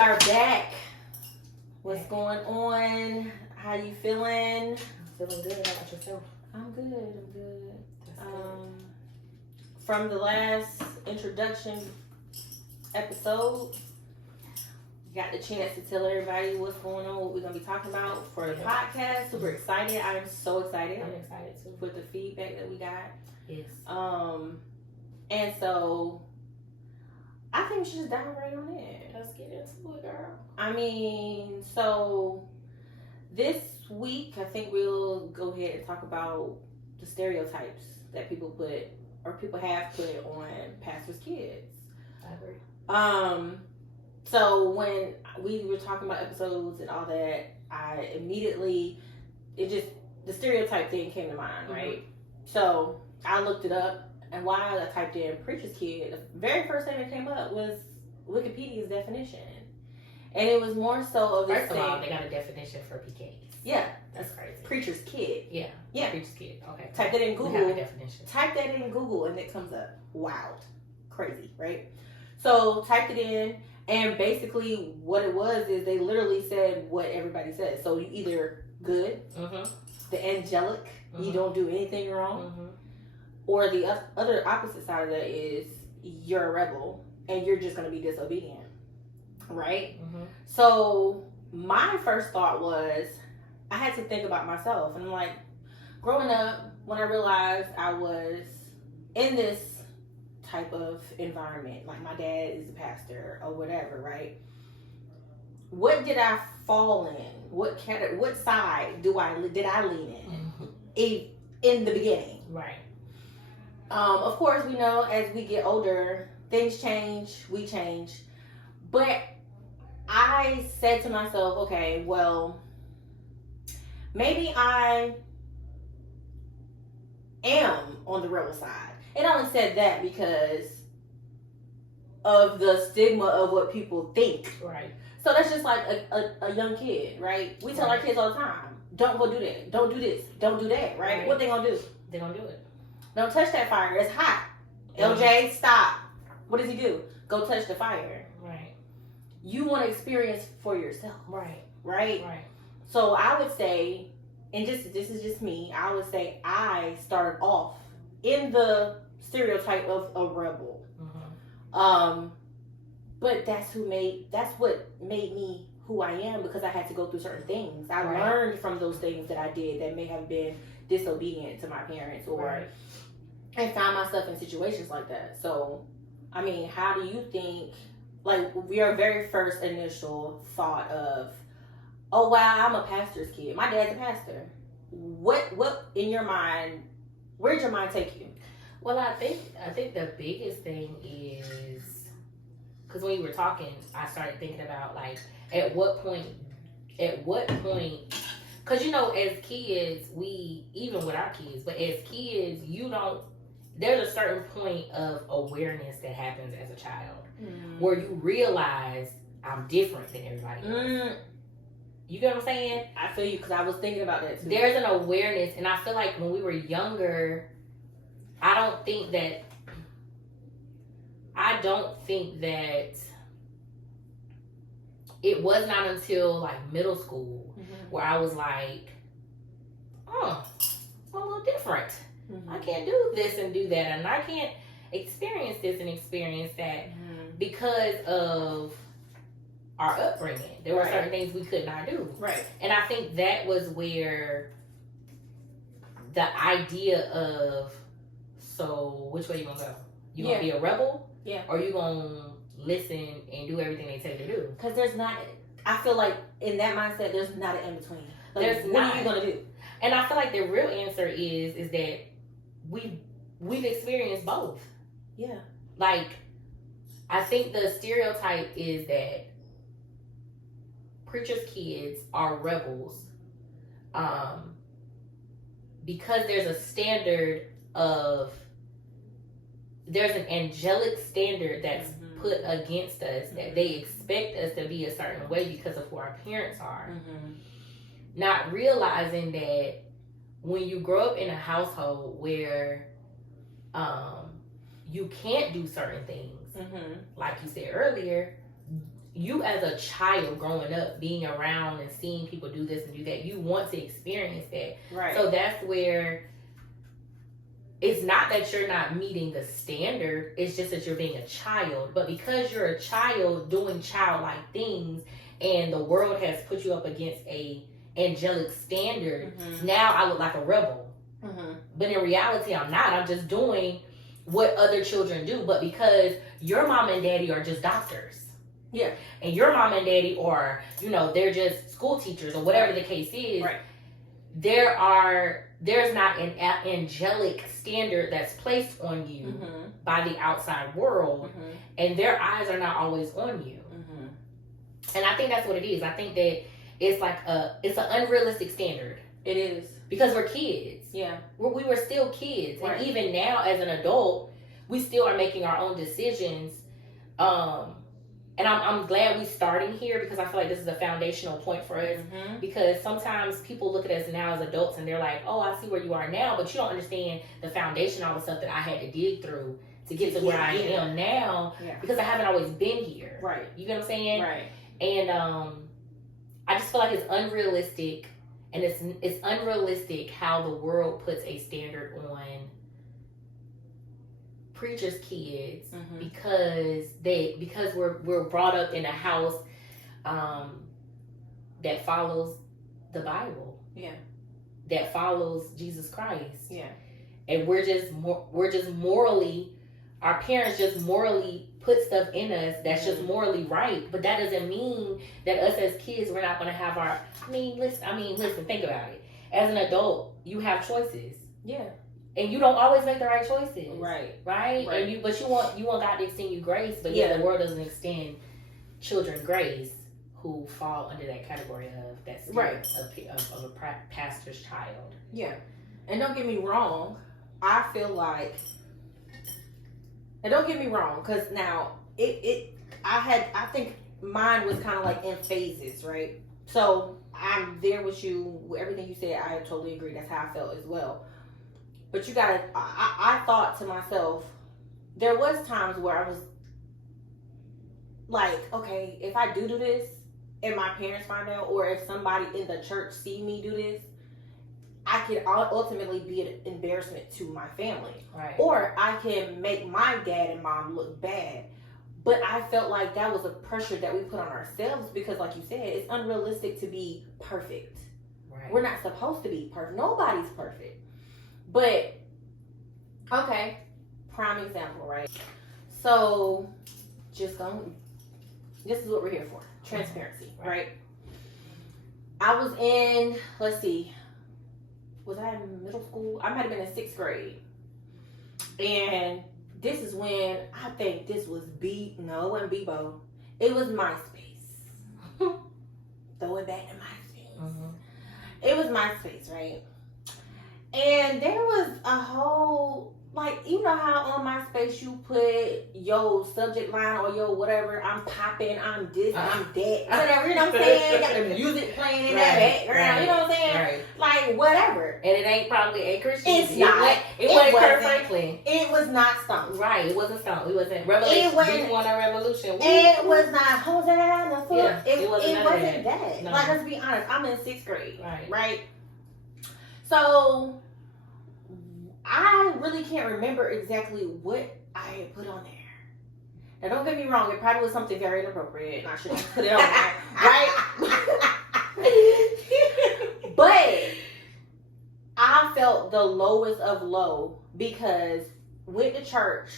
are back. What's going on? How you feeling? I'm feeling good. How about yourself? I'm good. I'm good. That's good. From the last introduction episode, you got the chance to tell everybody what's going on, what we're gonna be talking about for the podcast. Super excited. I'm so excited. I'm excited too. With the feedback that we got. Yes. And so I think we should just dive right on in. Let's get into it, girl. I mean, so this week, I think we'll go ahead and talk about the stereotypes that people put, or people have put on pastors' kids. I agree. So when we were talking about episodes and all that, I immediately, the stereotype thing came to mind, right? Mm-hmm. So I looked it up, and while I typed in preacher's kid, the very first thing that came up was Wikipedia's definition. And it was more so of this First of all, they got a definition for PKs. Yeah. That's crazy. Preacher's kid. Yeah. Preacher's kid. Okay. Type that in Google. We got a definition. Type that in Google and it comes up. Wow. Crazy, right? So typed it in, and basically what it was is they literally said what everybody says. So you either good, the angelic, you don't do anything wrong, or the other opposite side of that is you're a rebel and you're just going to be disobedient, right? So my first thought was, I had to think about myself, and I'm like, growing up, when I realized I was in this type of environment, like my dad is a pastor or whatever, right? What did I fall in? What side did I lean in the beginning? Right. Of course, we know as we get older, things change, we change. But I said to myself, okay, well, maybe I am on the rebel side. And I only said that because of the stigma of what people think. Right. So that's just like a young kid, right? We tell our kids all the time, don't go do that, don't do this, don't do that, right? What they gonna do? They gonna do it. Don't touch that fire, it's hot. LJ, stop. What does he do? Go touch the fire. Right. You want to experience for yourself. Right. Right? Right. So I would say, and this is just me, I would say I started off in the stereotype of a rebel. But that's what made me who I am, because I had to go through certain things. I learned from those things that I did that may have been disobedient to my parents, or I found myself in situations like that. So, I mean, how do you think, like, your very first initial thought of, oh wow, I'm a pastor's kid, my dad's a pastor. What in your mind, where'd your mind take you? Well, I think the biggest thing is, because when you were talking, I started thinking about, like, at what point, because, you know, as kids, even with our kids, but as kids, there's a certain point of awareness that happens as a child where you realize I'm different than everybody else. You get what I'm saying? I feel you, because I was thinking about that too. There's an awareness, and I feel like when we were younger, I don't think that it was not until like middle school where I was like, oh, I'm a little different. I can't do this and do that, and I can't experience this and experience that because of our upbringing. There were certain things we could not do. Right. And I think that was where the idea of, so which way you gonna go? You gonna be a rebel? Yeah. Or you gonna listen and do everything they tell you to do? Because I feel like in that mindset, there's not an in-between. Like, what not. are you gonna do? And I feel like the real answer is that we've experienced both. Yeah. Like, I think the stereotype is that preachers' kids are rebels because there's an angelic standard that's put against us, that they expect us to be a certain way because of who our parents are. Not realizing that when you grow up in a household where you can't do certain things, like you said earlier, you as a child growing up, being around and seeing people do this and do that, you want to experience that. Right. So that's where it's not that you're not meeting the standard, it's just that you're being a child. But because you're a child doing childlike things and the world has put you up against a angelic standard, now I look like a rebel. But in reality, I'm not. I'm just doing what other children do. But because your mom and daddy are just doctors. Yeah. And your mom and daddy are, they're just school teachers or whatever the case is. Right. There's not an angelic standard that's placed on you by the outside world. And their eyes are not always on you. And I think that's what it is. I think that it's like it's an unrealistic standard. It is. Because we're kids. Yeah. We were still kids. Right. And even now as an adult, we still are making our own decisions. And I'm glad we're starting here because I feel like this is a foundational point for us. Because sometimes people look at us now as adults and they're like, oh, I see where you are now, but you don't understand the foundation, all the stuff that I had to dig through to get to where I am now because I haven't always been here. Right. You get what I'm saying? Right. And I just feel like it's unrealistic, and it's unrealistic how the world puts a standard on preachers' kids because we're brought up in a house that follows the Bible. Yeah. That follows Jesus Christ. Yeah. And we're just morally, our parents just morally put stuff in us that's just morally right, but that doesn't mean that us as kids we're not going to have our. Listen. Think about it. As an adult, you have choices. Yeah. And you don't always make the right choices. Right. And you want God to extend you grace, but the world doesn't extend children grace who fall under that category of that spirit of a pastor's child. Yeah. And don't get me wrong, I feel like. And don't get me wrong, because now I think mine was kind of like in phases, right? So I'm there with you. Everything you said, I totally agree. That's how I felt as well. But you gotta, I thought to myself, there was times where I was like, okay, if I do this and my parents find out, or if somebody in the church see me do this, I could ultimately be an embarrassment to my family. Right. Or I can make my dad and mom look bad. But I felt like that was a pressure that we put on ourselves because, like you said, it's unrealistic to be perfect. Right. We're not supposed to be perfect. Nobody's perfect. But, okay, prime example, right? So, this is what we're here for. Transparency, right? I was in, let's see, was I in middle school? I might have been in 6th grade. And this is when, I think this was it wasn't Bebo. It was MySpace. Throw it back to MySpace. It was MySpace, right? And there was a whole, like, you know how on MySpace you put your subject line or your whatever, I'm popping, I'm this, I'm that, whatever, you know what I'm saying? Got the music playing in that background, you know what I'm saying? Right. Like, whatever. And it ain't probably a Christian. It's not. It wasn't Kirk Franklin. It was not Stomp. Right, it wasn't Stomp. It wasn't Revolution. We want a revolution. It was not Hosanna. Yeah, it wasn't that. No. Like, let's be honest, I'm in 6th grade. Right? So, I really can't remember exactly what I had put on there. Now, don't get me wrong, it probably was something very inappropriate, and I shouldn't have put it on there, right? But I felt the lowest of low because went to church,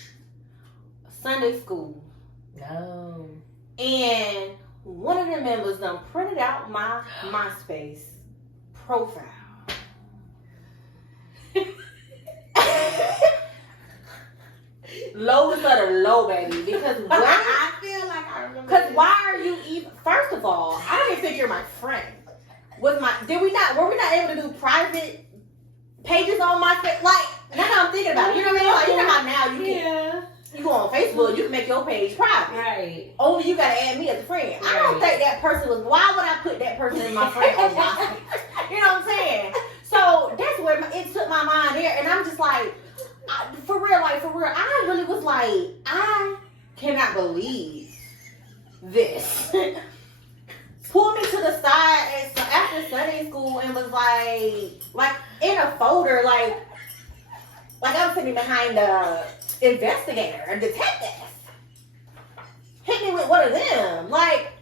Sunday school. No. And one of the members done printed out my MySpace profile. Lowest of the low, baby. Because what? I feel like I remember. Because why are you even? First of all, I don't even think you're my friend. Were we not able to do private pages on my face? Like, now that I'm thinking about it, you know what I mean? Like, you know how now you can. You go on Facebook, you can make your page private. Right. Only you gotta add me as a friend. Right. I don't think that person was. Why would I put that person as my friend on my? You know what I'm saying? So that's where it took my mind there, and I'm just like, for real, I really was like, I cannot believe this. Pulled me to the side after Sunday school and was like in a folder, like I'm sitting behind the investigator, a detective. Hit me with one of them, like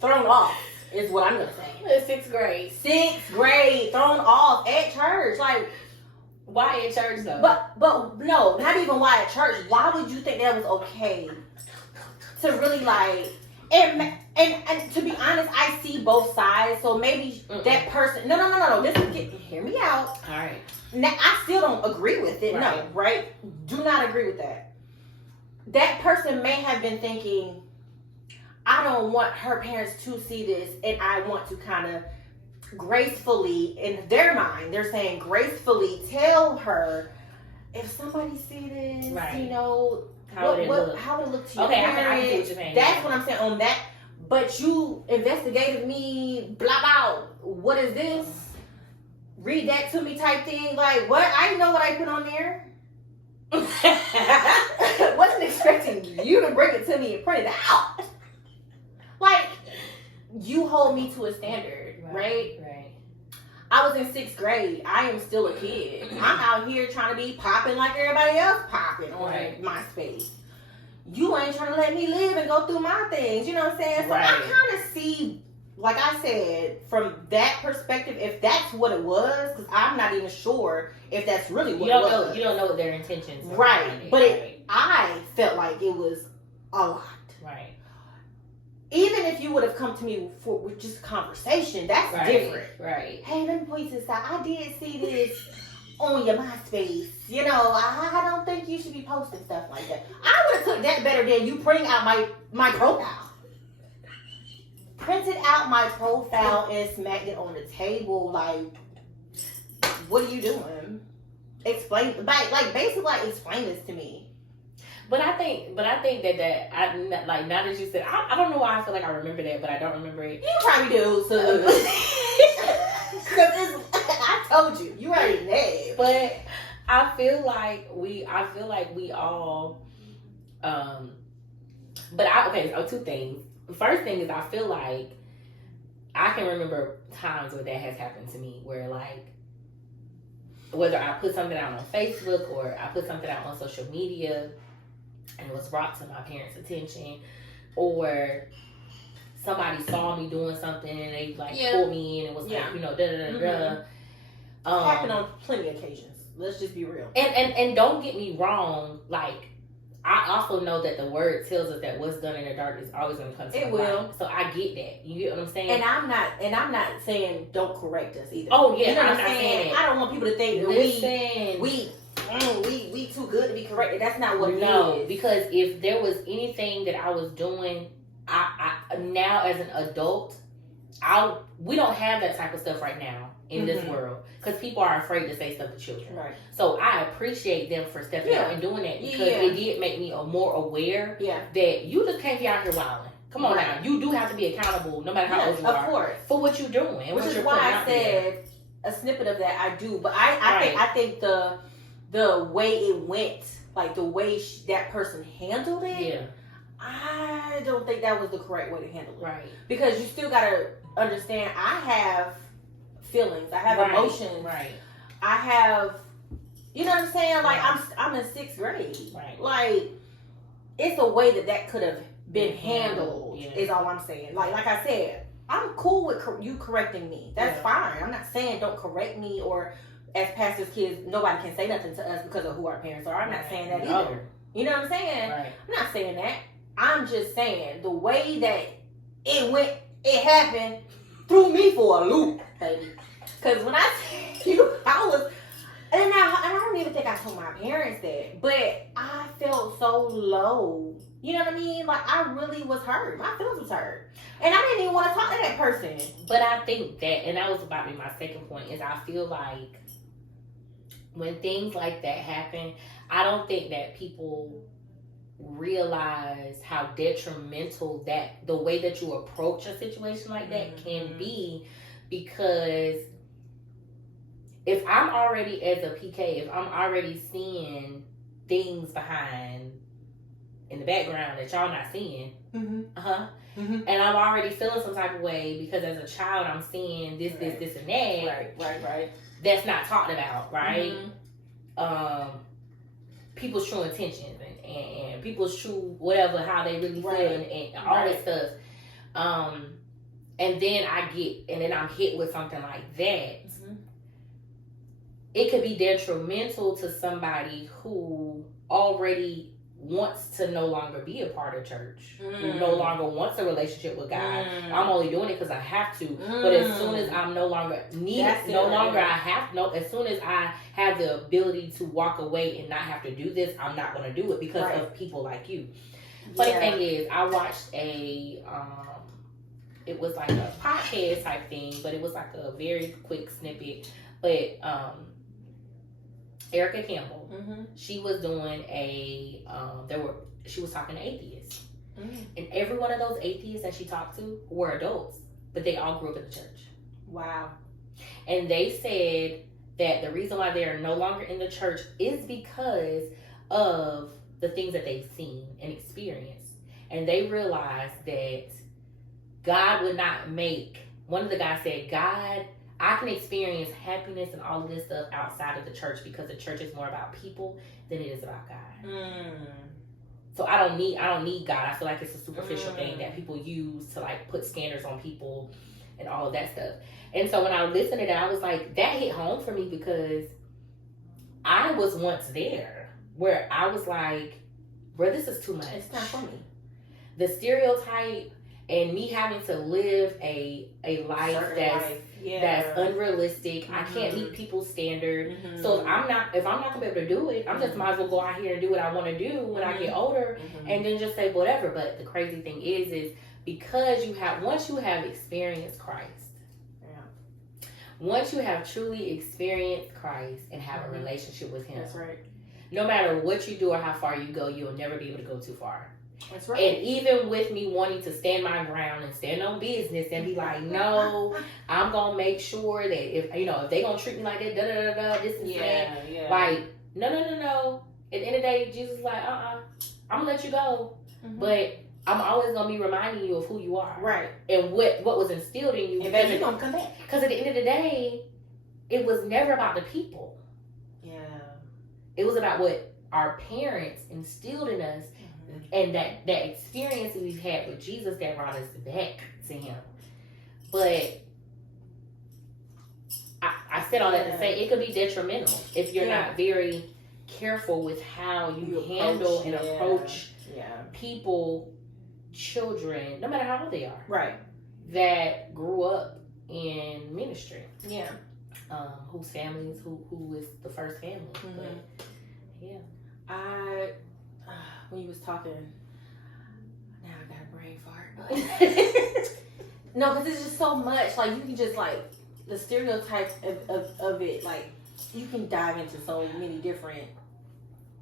thrown off is what I'm gonna say. Sixth grade, thrown off at church, like. Why at church though? But no, not even why at church. Why would you think that was okay to really like and to be honest, I see both sides. So maybe that person. No. Hear me out. All right. Now, I still don't agree with it. Right. No, right? Do not agree with that. That person may have been thinking, I don't want her parents to see this, and I want to kind of gracefully, in their mind, they're saying gracefully tell her, if somebody see this, right. you know, how would it look to your parents? I see what you're saying. That's what I'm saying on that. But you investigated me, blah blah. What is this? Read that to me type thing. Like, what? I didn't know what I put on there. Wasn't expecting you to bring it to me and print it out. Like, you hold me to a standard, right? Right. I was in 6th grade. I am still a kid. I'm out here trying to be popping like everybody else popping on MySpace. You ain't trying to let me live and go through my things. You know what I'm saying? So I kind of see, like I said, from that perspective, if that's what it was, because I'm not even sure if that's really what it was. You don't know what their intentions are. Right. But I felt like it was a lot. Right. Even if you would have come to me with just conversation, that's different. Right. Hey, let me point this out. I did see this on your MySpace. You know, I don't think you should be posting stuff like that. I would have took that better than you printing out my profile. Printed out my profile and smacked it on the table. Like, what are you doing? Explain, like basically, like explain this to me. But I think that I like, now that you said, I don't know why I feel like I remember that, but I don't remember it. You probably do, so. Because I told you, you already know. But I feel like we all, two things. The first thing is I feel like I can remember times where that has happened to me, where like, whether I put something out on Facebook or I put something out on social media, and it was brought to my parents' attention, or somebody saw me doing something and they pulled me in and was like, you know, happened on plenty of occasions. Let's just be real. And don't get me wrong, like, I also know that the word tells us that what's done in the dark is always going to come to the light. So I get that. You get what I'm saying? And I'm not saying don't correct us either. Oh yeah, you know I'm what not saying that. I don't want people to think that we too good to be corrected. That's not what it is. Because if there was anything that I was doing, I now as an adult, we don't have that type of stuff right now in this world, because people are afraid to say stuff to children. Right. So I appreciate them for stepping out and doing that, because it did make me more aware that you just can't be out here wilding. Come on now, you do have to be accountable, no matter how old you are, for what you're doing. Which is why I said a snippet of that I do, but I think the way it went, like the way that person handled it, I don't think that was the correct way to handle it. Right. Because you still gotta understand, I have feelings, I have emotions, I have, you know what I'm saying? Like I'm in 6th grade. Right. Like, it's a way that could have been handled. Is all I'm saying. Like I said, I'm cool with you correcting me. That's fine. I'm not saying don't correct me, or as pastors' kids, nobody can say nothing to us because of who our parents are. I'm not saying that either. You know what I'm saying? Right. I'm not saying that. I'm just saying the way that it happened, threw me for a loop, baby. Because when I tell you, I was, and I don't even think I told my parents that, but I felt so low. You know what I mean? Like, I really was hurt. My feelings was hurt. And I didn't even want to talk to that person. But I think that, and that was about to be my second point, is I feel like when things like that happen, I don't think that people realize how detrimental that the way that you approach a situation like that can be. Because if I'm already, as a PK, if I'm already seeing things behind in the background that y'all not seeing. Mm-hmm. And I'm already feeling some type of way because as a child I'm seeing this, and that. Right. That's not talked about, right? Mm-hmm. People's true intentions and people's true whatever, how they really feel and all this stuff. And then I'm hit with something like that. It could be detrimental to somebody who already wants to no longer be a part of church, who no longer wants a relationship with God. I'm only doing it because I have to. But as soon as I'm no longer as soon as I have the ability to walk away and not have to do this, I'm not going to do it because of people like you. Funny thing is, I watched it was like a podcast type thing, but it was like a very quick snippet. But Erica Campbell, she was doing she was talking to atheists. And every one of those atheists that she talked to were adults, but they all grew up in the church. Wow. And they said that the reason why they are no longer in the church is because of the things that they've seen and experienced. And they realized that God would not make, one of the guys said, I can experience happiness and all of this stuff outside of the church because the church is more about people than it is about God. So I don't need God. I feel like it's a superficial thing that people use to like put standards on people and all of that stuff. And so when I listened to that, I was like, that hit home for me because I was once there where I was like, bro, this is too much. It's not for me. The stereotype and me having to live a life that's unrealistic. I can't meet people's standard. So if I'm not gonna be able to do it, I'm just might as well go out here and do what I want to do when I get older, and then just say whatever. But the crazy thing is because once you have experienced Christ, once you have truly experienced Christ and have a relationship with Him, that's right. No matter what you do or how far you go, you'll never be able to go too far. That's right. And even with me wanting to stand my ground and stand on business and be like, no, I'm gonna make sure that if they gonna treat me like that, this and that, like no. At the end of the day, Jesus is like, I'm gonna let you go, but I'm always gonna be reminding you of who you are, right? And what was instilled in you. And then you're gonna come back. Because at the end of the day, it was never about the people. Yeah. It was about what our parents instilled in us. And that experience that we've had with Jesus that brought us back to Him. But I said all that to say it could be detrimental if you're not very careful with how you handle and approach people, children, no matter how old they are. Right. That grew up in ministry. Yeah. Whose families, who is the first family. But, yeah. When you was talking, now I got a brain fart. No, because it's just so much. Like, you can just, like, the stereotypes of it, like, you can dive into so many different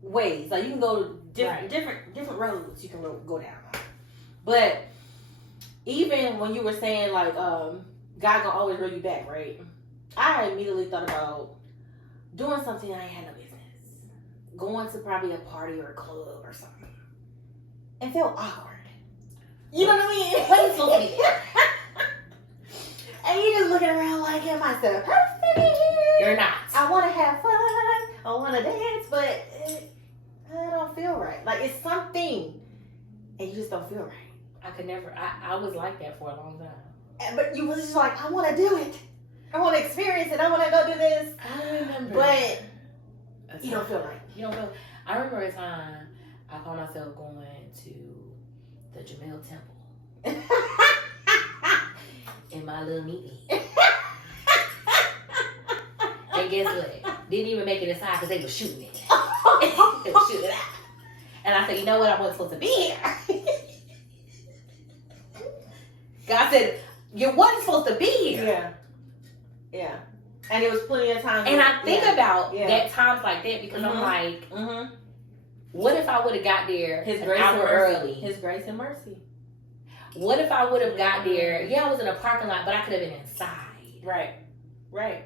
ways. Like, you can go different roads you can go down. But even when you were saying, like, God gonna always bring you back, right? I immediately thought about doing something I ain't had no business. Going to probably a party or a club or something. And felt awkward. You know what I mean? What is supposed to be? And you're just looking around like, am I so perfect here? You're not. I want to have fun. I want to dance, but I don't feel right. Like, it's something. And you just don't feel right. I could never. I was like that for a long time. But you was just like, I want to do it. I want to experience it. I want to go do this. I remember. But you don't feel right. You don't feel. I remember a time I caught myself going to the Jamil Temple in my little meeting. And guess what? Didn't even make it inside because they were shooting it. They were shooting it out. And I said, you know what? I wasn't supposed to be here. God said, you wasn't supposed to be here. Yeah. Yeah. And it was plenty of times. And I think about that times like that because I'm like, what if I would have got there an hour early? His grace and mercy. What if I would have got there? Yeah, I was in a parking lot, but I could have been inside. Right. Right.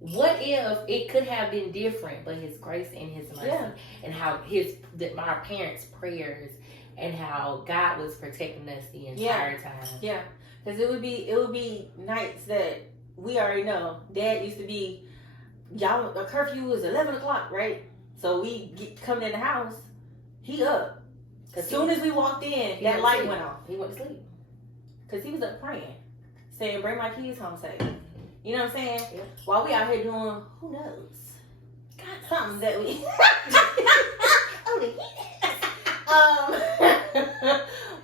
what if it could have been different, but His grace and His mercy, and how our parents' prayers, and how God was protecting us the entire time. Yeah, because it would be nights that we already know. Dad used to be, y'all, a curfew was 11 o'clock, right? So we come in the house, he up. As soon as we walked in, that light went off. He went to sleep. Because he was up praying, saying, bring my kids home safe. You know what I'm saying? Yeah. While we out here doing, who knows? God, something that we...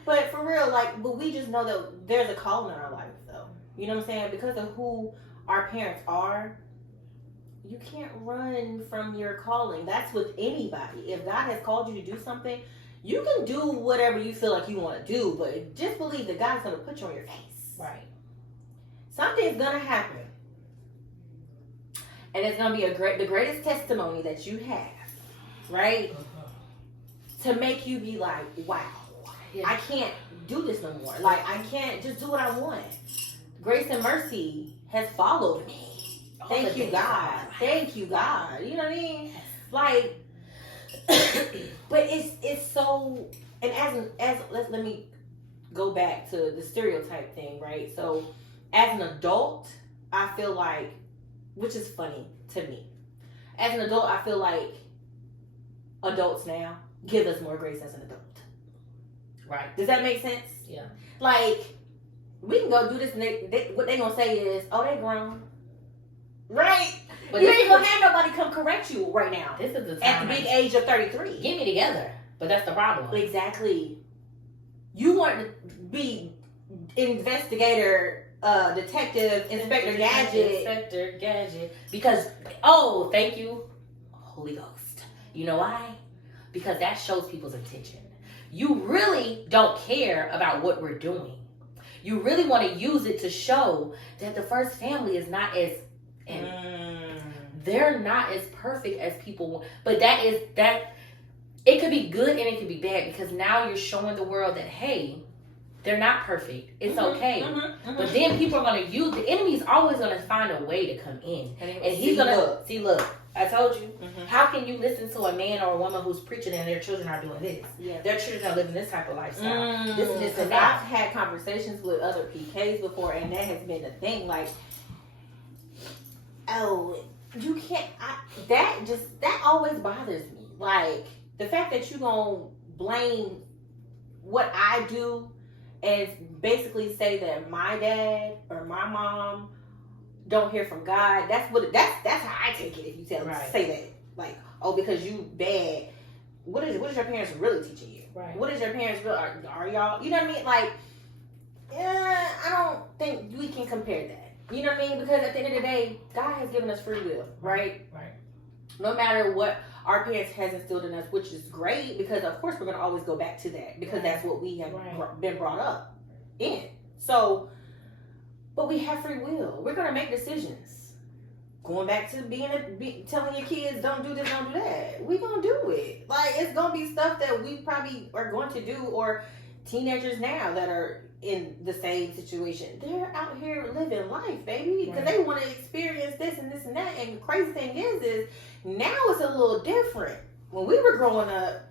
But for real, like, but we just know that there's a calling in our life, though. You know what I'm saying? Because of who our parents are, you can't run from your calling. That's with anybody. If God has called you to do something, you can do whatever you feel like you want to do, but just believe that God's going to put you on your face. Right. Something's going to happen. And it's going to be the greatest testimony that you have, right? To make you be like, wow, I can't do this no more. Like, I can't just do what I want. Grace and mercy has followed me. Thank you, God. Thank you, God. You know what I mean? Like, but it's so, and let me go back to the stereotype thing, right? So, as an adult, I feel like, which is funny to me, as an adult, I feel like adults now give us more grace as an adult. Right. Does that make sense? Yeah. Like, we can go do this, and what they gonna say is, oh, they grown. Right? But you ain't gonna have nobody come correct you right now. This is the time. At the big age of 33. Get me together. But that's the problem. Exactly. You want to be investigator, detective, Inspector Gadget. Because, thank you, Holy Ghost. You know why? Because that shows people's intention. You really don't care about what we're doing. You really want to use it to show that the first family is not as... they're not as perfect as people want. But it could be good and it could be bad, because now you're showing the world that, hey, they're not perfect. It's okay. But then people are going to use, the enemy is always going to find a way to come in. And he's going to, look, I told you, how can you listen to a man or a woman who's preaching and their children are doing this? Yeah. Their children are living this type of lifestyle. This and that. I've had conversations with other PKs before, and that has been the thing. Like, you can't, that always bothers me. Like, the fact that you gonna blame what I do and basically say that my dad or my mom don't hear from God. That's how I take it. If you say that, like, because you bad. What is your parents really teaching you? Right. What is your parents really? Are y'all? You know what I mean? Like, I don't think we can compare that. You know what I mean? Because at the end of the day, God has given us free will, right? Right. No matter what our parents has instilled in us, which is great, because of course we're going to always go back to that, because that's what we have been brought up in. So, but we have free will. We're going to make decisions. Going back to telling your kids, don't do this, don't do that. We're going to do it. Like, it's going to be stuff that we probably are going to do, or teenagers now that are in the same situation. They're out here living life, baby, because they want to experience this and this and that. And the crazy thing is now it's a little different. When we were growing up,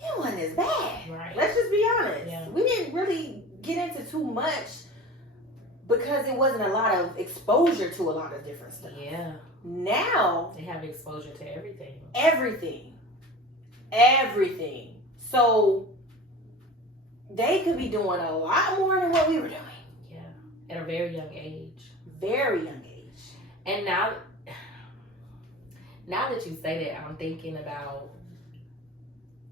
it wasn't as bad. Right. Let's just be honest. Yeah. We didn't really get into too much because it wasn't a lot of exposure to a lot of different stuff. Yeah. Now they have exposure to everything. Everything. So they could be doing a lot more than what we were doing. Yeah. At a very young age. Very young age. And now that you say that, I'm thinking about,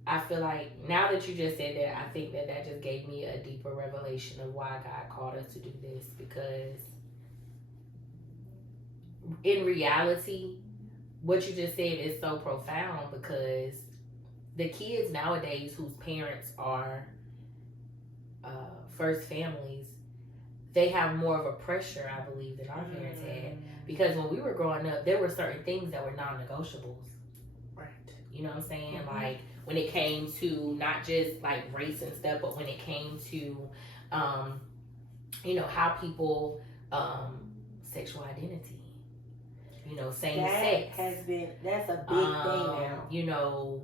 I feel like now that you just said that, I think that just gave me a deeper revelation of why God called us to do this. Because in reality, what you just said is so profound, because the kids nowadays whose parents are first families, they have more of a pressure, I believe, than our parents had. Because when we were growing up, there were certain things that were non-negotiables. Right. You know what I'm saying? Like, when it came to not just like race and stuff, but when it came to, how people, sexual identity. same That sex. that's a big thing now.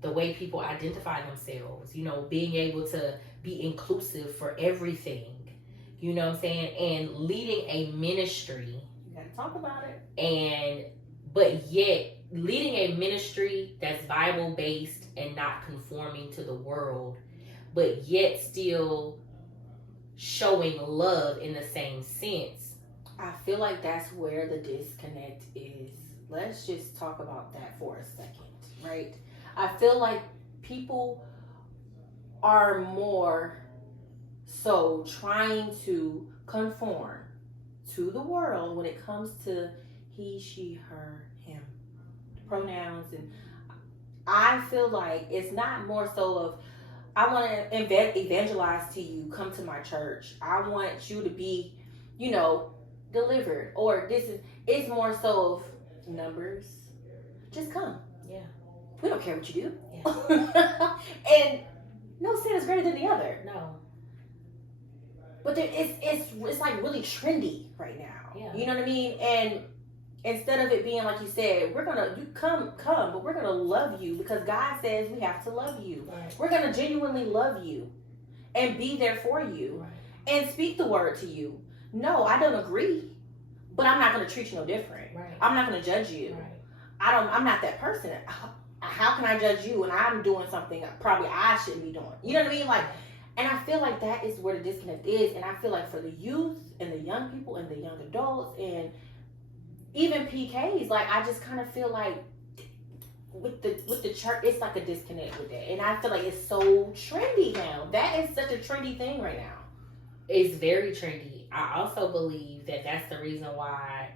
The way people identify themselves, being able to be inclusive for everything. You know what I'm saying? And leading a ministry. You gotta talk about it. But yet leading a ministry that's Bible based and not conforming to the world, but yet still showing love in the same sense. I feel like that's where the disconnect is. Let's just talk about that for a second, right? I feel like people are more so trying to conform to the world when it comes to he, she, her, him pronouns. And I feel like it's not more so of I want to evangelize to you, come to my church. I want you to be, delivered. Or it's more so of numbers. Just come. Yeah. We don't care what you do. Yeah. And no sin is greater than the other. No. But it's like really trendy right now. Yeah. You know what I mean? And instead of it being like you said, you come, but we're gonna love you because God says we have to love you. Right. We're gonna genuinely love you and be there for you, right, and speak the word to you. No, I don't agree, but I'm not gonna treat you no different. Right. I'm not gonna judge you. Right. I'm not that person. How can I judge you when I'm doing something probably I shouldn't be doing? You know what I mean? Like, and I feel like that is where the disconnect is. And I feel like for the youth and the young people and the young adults and even PKs, like I just kind of feel like with the church, it's like a disconnect with that. And I feel like it's so trendy now. That is such a trendy thing right now. It's very trendy. I also believe that that's the reason why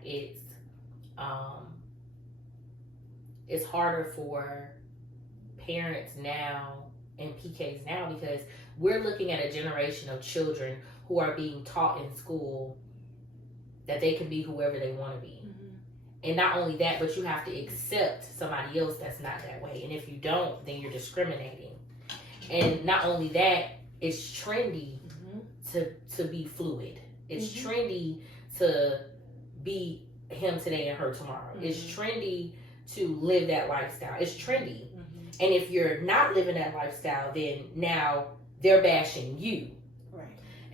it's harder for parents now and PKs now because we're looking at a generation of children who are being taught in school that they can be whoever they want to be. Mm-hmm. And not only that, but you have to accept somebody else that's not that way. And if you don't, then you're discriminating. And not only that, it's trendy to be fluid. It's trendy to be him today and her tomorrow. It's trendy to live that lifestyle. It's trendy. And if you're not living that lifestyle, then now they're bashing you. Right.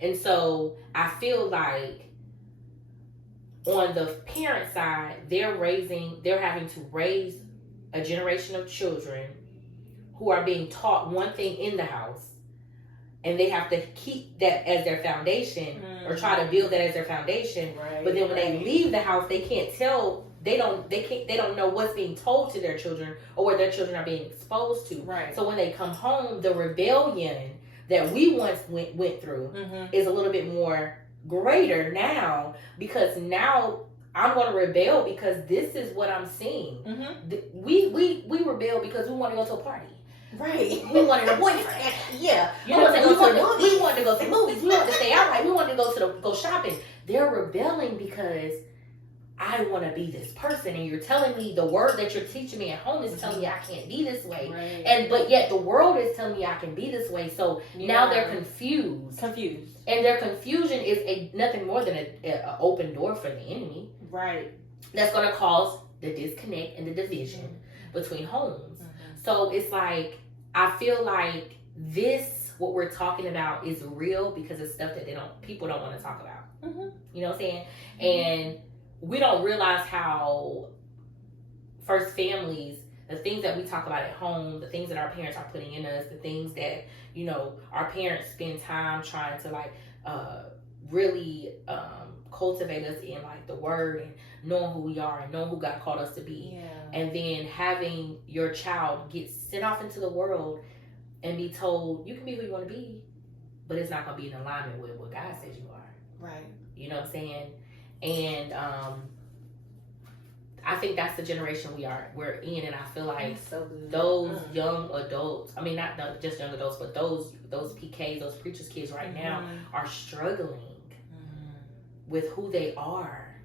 And so I feel like on the parent side, they're having to raise a generation of children who are being taught one thing in the house, and they have to keep that as their foundation or try to build that as their foundation. Right. But then when they leave the house, they can't tell. They don't know what's being told to their children or what their children are being exposed to. Right. So when they come home, the rebellion that we once went through is a little bit more greater now, because now I'm going to rebel because this is what I'm seeing. We rebel because we want to go to a party. Right. We wanted a boyfriend. Yeah. We wanted to go to movies. We wanted to stay out. We wanted to go shopping. They're rebelling because I want to be this person, and you're telling me the word that you're teaching me at home is telling me I can't be this way, but yet the world is telling me I can be this way. So now they're confused, and their confusion is nothing more than an open door for the enemy, right? That's going to cause the disconnect and the division between homes. So it's like I feel like what we're talking about is real because it's stuff that people don't want to talk about. You know what I'm saying? And we don't realize how first families, the things that we talk about at home, the things that our parents are putting in us, the things that, our parents spend time trying to really cultivate us in like the word and knowing who we are and knowing who God called us to be. Yeah. And then having your child get sent off into the world and be told you can be who you want to be, but it's not going to be in alignment with what God says you are. Right. You know what I'm saying? And I think that's the generation we're in, and I feel like those young adults, I mean not just young adults, but those PKs, those preachers' kids right now are struggling with who they are.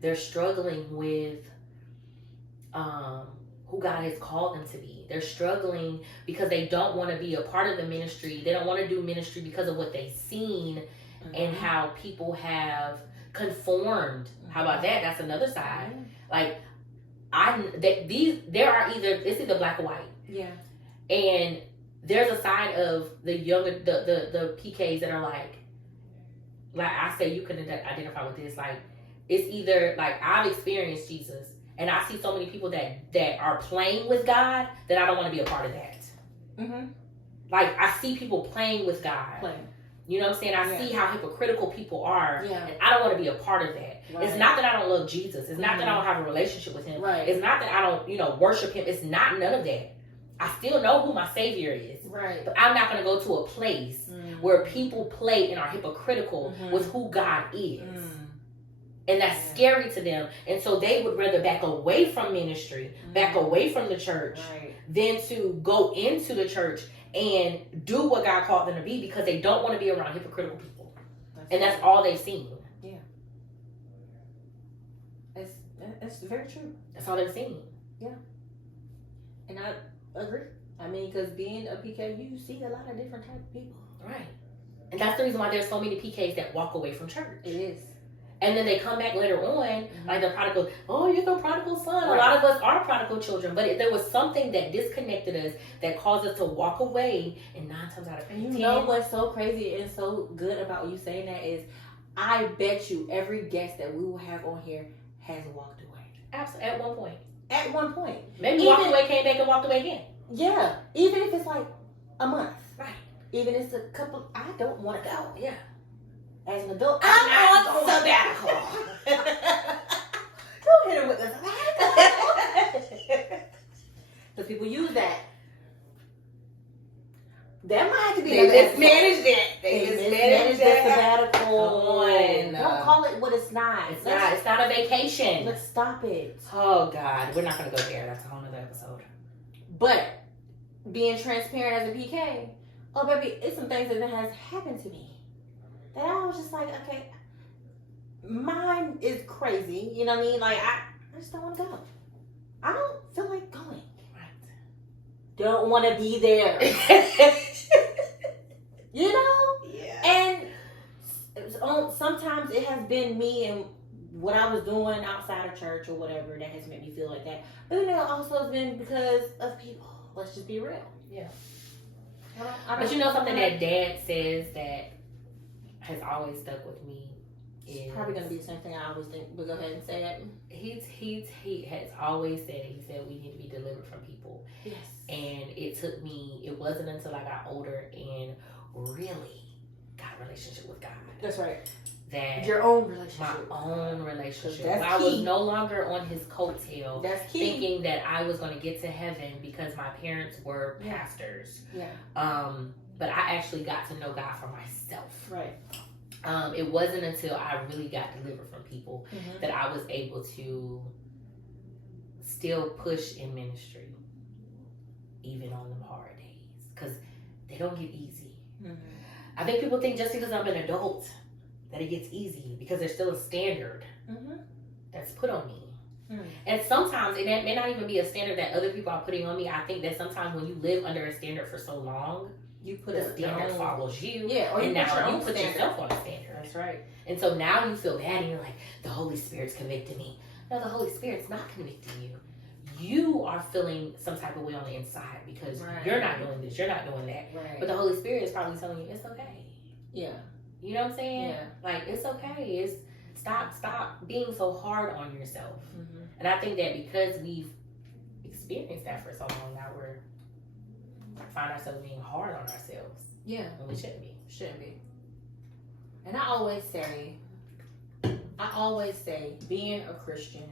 They're struggling with who God has called them to be. They're struggling because they don't want to be a part of the ministry. They don't want to do ministry because of what they've seen and how people have conformed. How about that? That's another side. Like it's either black or white. Yeah. And there's a side of the younger the PKs that are like I say you can identify with this. Like it's either like I've experienced Jesus, and I see so many people that are playing with God that I don't want to be a part of that. Mm-hmm. Like I see people playing with God. You know what I'm saying? I see how hypocritical people are, and I don't want to be a part of that. Right. It's not that I don't love Jesus. It's not that I don't have a relationship with him. Right. It's not that I don't, worship him. It's not none of that. I still know who my Savior is. Right. But I'm not going to go to a place where people play and are hypocritical with who God is. And that's scary to them. And so they would rather back away from ministry, back away from the church, than to go into the church and do what God called them to be, because they don't want to be around hypocritical people. That's all they've seen. Yeah. It's very true. That's all they've seen. Yeah. And I agree. I mean, because being a PK, you see a lot of different type of people. Right. And that's the reason why there's so many PKs that walk away from church. It is. And then they come back later on, like the prodigal, oh, you're the prodigal son. Right. A lot of us are prodigal children, but there was something that disconnected us that caused us to walk away, and 9 times out of 10. You know what's so crazy and so good about you saying that is, I bet you every guest that we will have on here has walked away. Absolutely. At one point. At one point. Maybe walked away, came back, and walked away again. Yeah. Even if it's like a month. Right. Even if it's a couple, I don't want to go. Yeah. As an adult, I'm on sabbatical. Don't hit her with the sabbatical. Because people use that. That might have to be. They mismanaged it. They mismanaged that sabbatical. Don't call it what it's not. It's not. It's not a vacation. Let's stop it. Oh God, we're not gonna go there. That's a whole nother episode. But being transparent as a PK, oh baby, it's some things that has happened to me. That I was just like, okay, mine is crazy. You know what I mean? Like, I just don't want to go. I don't feel like going. Right. Don't want to be there. You know? Yeah. And sometimes it has been me and what I was doing outside of church or whatever that has made me feel like that. But it also has been because of people. Let's just be real. Yeah. But you know something that Dad says that has always stuck with me is it's probably gonna be the same thing I always think, but go ahead and say it. He has always said, he said we need to be delivered from people. Yes. And it wasn't until I got older and really got a relationship with God. That's right. That your own relationship. My own relationship. That's I key. was no longer on his coattail. That's key. Thinking that I was going to get to heaven because my parents were pastors. Yeah. But I actually got to know God for myself. Right. It wasn't until I really got delivered from people that I was able to still push in ministry, even on them hard days, because they don't get easy. I think people think just because I'm an adult that it gets easy, because there's still a standard that's put on me. And sometimes it may not even be a standard that other people are putting on me. I think that sometimes when you live under a standard for so long, you put the standard follows you. Yeah, or and you now you put yourself on a standard. That's right. And so now you feel bad and you're like, the Holy Spirit's convicting me. No, the Holy Spirit's not convicting you. You are feeling some type of way on the inside because you're not doing this, you're not doing that. Right. But the Holy Spirit is probably telling you it's okay. Yeah. You know what I'm saying? Yeah. Like, it's okay. It's stop being so hard on yourself. And I think that because we've experienced that for so long, now we find ourselves being hard on ourselves. Yeah. When we shouldn't be. And I always say, being a Christian,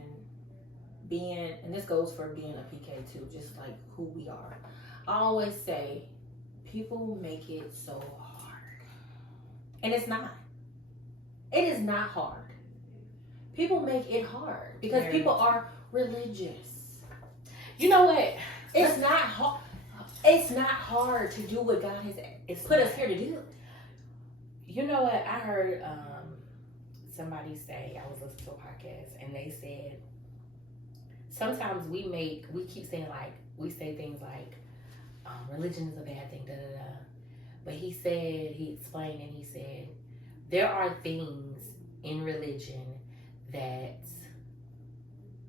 and this goes for being a PK too, just like who we are. I always say, people make it so hard. And it's not. It is not hard. People make it hard because people are religious. You know what? It's not hard. It's not hard to do what God has put us here to do. You know what? I heard somebody say, I was listening to a podcast, and they said, sometimes we keep saying, like, we say things like, religion is a bad thing, da da da. But he explained, and he said, there are things in religion that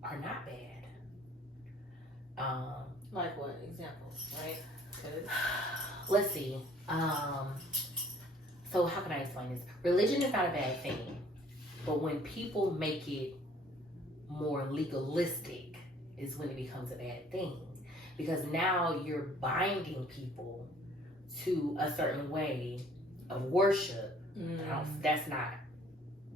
are not bad. Like what examples, right? Let's see. So how can I explain this? Religion is not a bad thing, but when people make it more legalistic is when it becomes a bad thing. Because now you're binding people to a certain way of worship. That's not,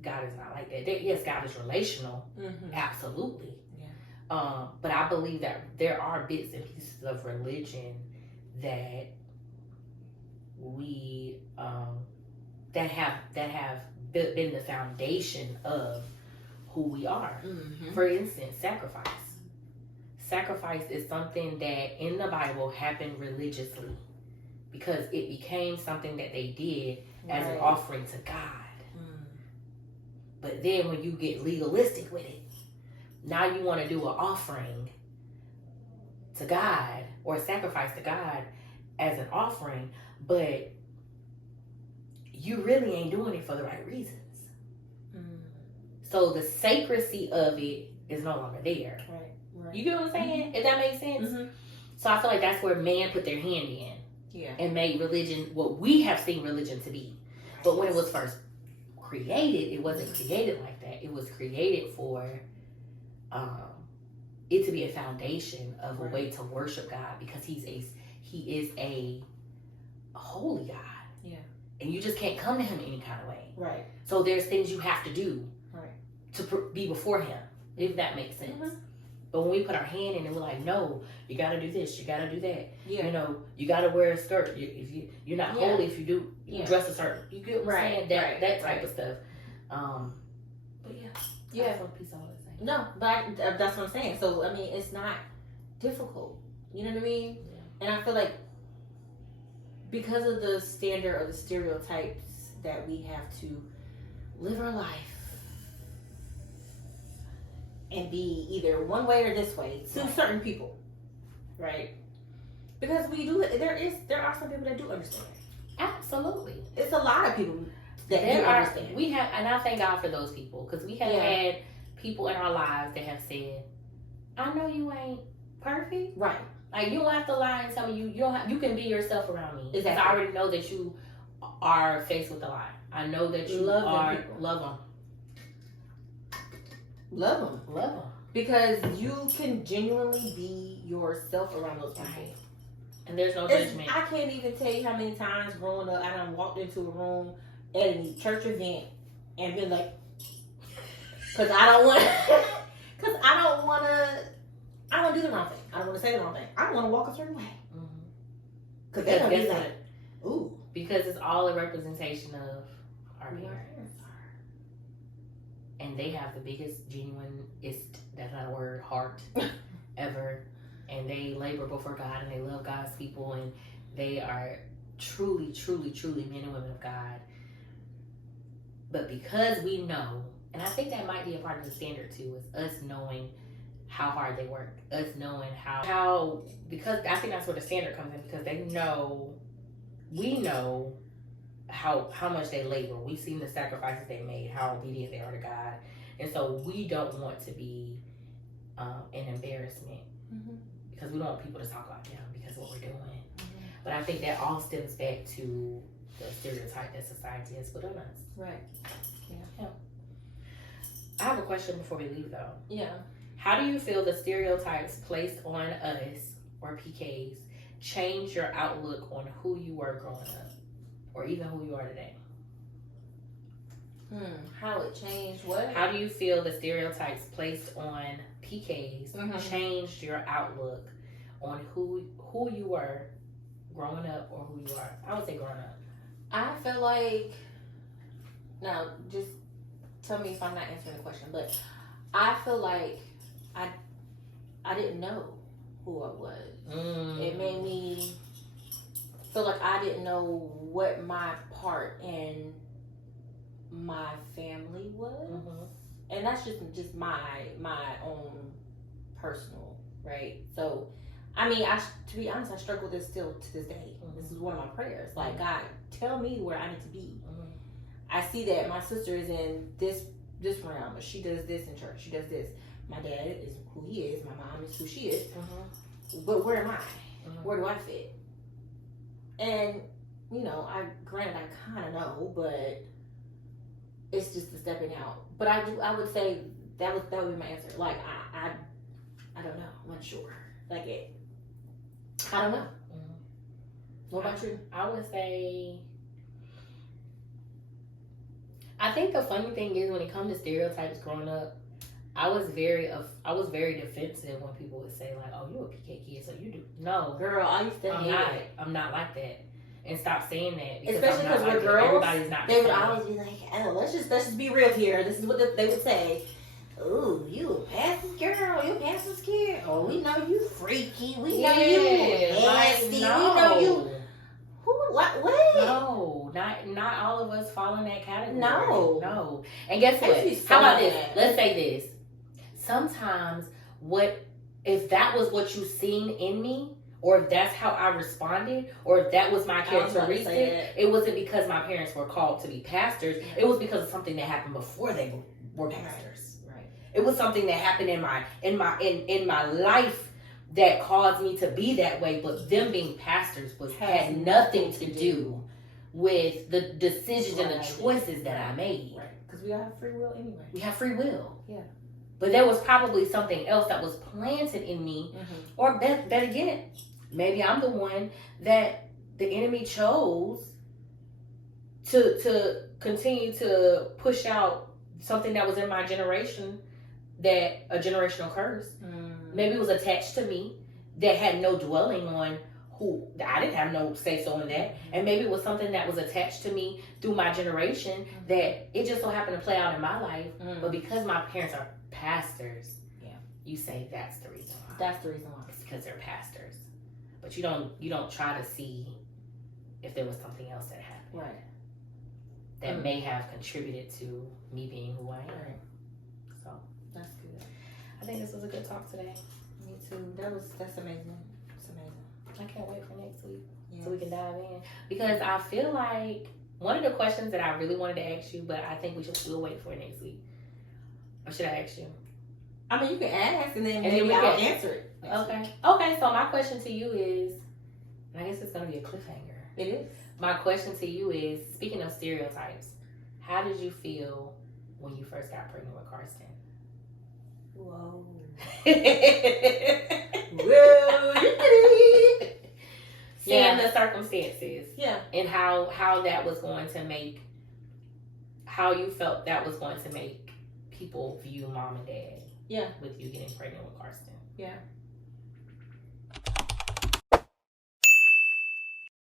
God is not like that. Yes, God is relational, absolutely. Yeah. But I believe that there are bits and pieces of religion that we that have been the foundation of who we are. For instance, sacrifice. Sacrifice is something that in the Bible happened religiously because it became something that they did as an offering to God. But then when you get legalistic with it, now you want to do an offering to God or a sacrifice to God as an offering, but you really ain't doing it for the right reasons. So the sacredcy of it is no longer there. Right. You get what I'm saying? If that makes sense? So I feel like that's where man put their hand in. Yeah. And made religion what we have seen religion to be. But when it was first created, it wasn't created like that. It was created for it to be a foundation of a way to worship God because he is a holy God. Yeah. And you just can't come to him any kind of way. Right. So there's things you have to do to be before him, if that makes sense. But when we put our hand in and we're like, no, you got to do this, you got to do that. Yeah. You know, you got to wear a skirt. You're not holy if you do dress a certain. You get what I'm saying? That type of stuff. But yeah. That's what piece I want to say. No, but that's what I'm saying. So I mean, it's not difficult. You know what I mean? Yeah. And I feel like because of the standard of the stereotypes that we have to live our life and be either one way or this way to certain people, right? Because we do. There are some people that do understand. Absolutely, it's a lot of people that do understand. We have, and I thank God for those people because we have had people in our lives that have said, "I know you ain't perfect, right? Like you don't have to lie and tell me you don't. You can be yourself around me. Exactly. I already know that you are faced with a lie. I know that you love them. Love them. Because you can genuinely be yourself around those people. Right. And there's no judgment. I can't even tell you how many times growing up I done walked into a room at a church event and been like, because I don't want to do the wrong thing. I don't want to say the wrong thing. I don't want to walk a certain way. Because they're going to be like, ooh. Because it's all a representation of our parents. And they have the biggest, genuine-ist, that's not a word, heart ever. And they labor before God and they love God's people and they are truly, truly, truly men and women of God. But because we know, and I think that might be a part of the standard too, is us knowing how hard they work, us knowing how because I think that's where the standard comes in because we know how much they labor. We've seen the sacrifices they made, how obedient they are to God. And so we don't want to be an embarrassment because we don't want people to talk about them because of what we're doing. But I think that all stems back to the stereotype that society has put on us. Right. Yeah. I have a question before we leave though. Yeah. How do you feel the stereotypes placed on us, or PKs, change your outlook on who you were growing up? Or even who you are today? How it changed what? How do you feel the stereotypes placed on PKs changed your outlook on who you were growing up or who you are? I would say growing up. I feel like, now just tell me if I'm not answering the question, but I feel like I didn't know who I was. It made me feel like I didn't know what my part in my family was, and that's just my own personal, right? So, I mean, to be honest, I struggle with this still to this day. This is one of my prayers. Like, God, tell me where I need to be. I see that my sister is in this realm, or she does this in church, she does this, My dad is who he is. My mom is who she is. Mm-hmm. But where am I? Mm-hmm. Where do I fit? And I kind of know, but it's just the stepping out. But I would say that would be my answer. Like I don't know. I'm unsure. Like I don't know. Mm-hmm. What about you? I would say, I think the funny thing is when it comes to stereotypes growing up, I was very defensive when people would say like, "Oh, you're a PK kid, so you do." No, Girl, I used to hate I'm not like that. And stop saying that. Especially because we're girls. Everybody's not. They would always be like, "Oh, let's just be real here." This is what they would say. "Ooh, you a pastor's girl, you a pastor's kid. Oh, we know you freaky. We know you nasty. No. We know you." Who? What? No, not all of us fall in that category. No. And guess what? How about this? Mad. Let's say this. Sometimes, if that was what you seen in me, or if that's how I responded, or if that was my characteristic, it wasn't because my parents were called to be pastors. Right. It was because of something that happened before they were pastors. Right. It was something that happened in my life that caused me to be that way. But them being pastors had nothing to do with the decisions and the choices that I made. Right. Because we all have free will anyway. We have free will. Yeah. But there was probably something else that was planted in me. Mm-hmm. Or better yet, maybe I'm the one that the enemy chose to continue to push out something that was in my generation, that a generational curse. Mm. Maybe it was attached to me that had no dwelling on who I didn't have no say so in that. And maybe it was something that was attached to me through my generation that it just so happened to play out in my life. But because my parents are pastors, you say that's the reason why. That's the reason why. It's because they're pastors. But you don't try to see if there was something else that happened. Right. That may have contributed to me being who I am. Right. So that's good. I think this was a good talk today. Me too. That's amazing. It's amazing. I can't wait for next week. Yes. So we can dive in. Because I feel like one of the questions that I really wanted to ask you, but I think we'll wait for next week. Or should I ask you? I mean, you can ask and then And maybe then I'll answer it. Okay, so my question to you is, and I guess it's going to be a cliffhanger. It is. My question to you is, speaking of stereotypes, how did you feel when you first got pregnant with Karsten? Whoa. Seeing the circumstances. Yeah. And how that was going to make, how you felt that was going to make people view mom and dad. Yeah. With you getting pregnant with Karsten. Yeah.